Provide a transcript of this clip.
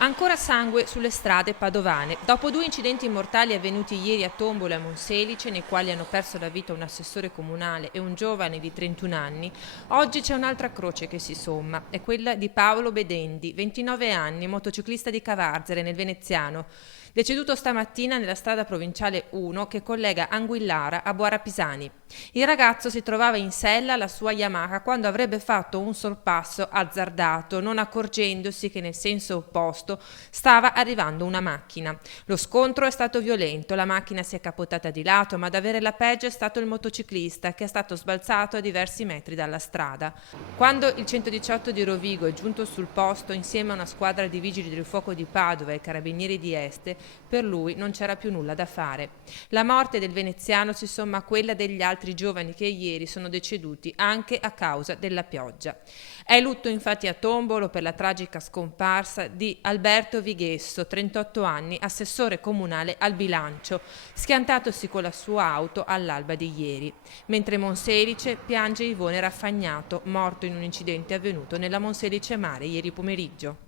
Ancora sangue sulle strade padovane. Dopo due incidenti mortali avvenuti ieri a Tombolo e a Monselice, nei quali hanno perso la vita un assessore comunale e un giovane di 31 anni, oggi c'è un'altra croce che si somma. È quella di Paolo Bedendi, 29 anni, motociclista di Cavarzere, nel Veneziano, deceduto stamattina nella strada provinciale 1 che collega Anguillara a Boara Pisani. Il ragazzo si trovava in sella alla sua Yamaha quando avrebbe fatto un sorpasso azzardato, non accorgendosi che nel senso opposto stava arrivando una macchina. Lo scontro è stato violento, la macchina si è capotata di lato, ma ad avere la peggio è stato il motociclista che è stato sbalzato a diversi metri dalla strada. Quando il 118 di Rovigo è giunto sul posto insieme a una squadra di vigili del fuoco di Padova e carabinieri di Este, per lui non c'era più nulla da fare. La morte del veneziano si somma a quella degli altri giovani che ieri sono deceduti anche a causa della pioggia. È lutto infatti a Tombolo per la tragica scomparsa di Alberto Vighesso, 38 anni, assessore comunale al bilancio, schiantatosi con la sua auto all'alba di ieri. Mentre Monselice piange Ivone Raffagnato, morto in un incidente avvenuto nella Monselice Mare ieri pomeriggio.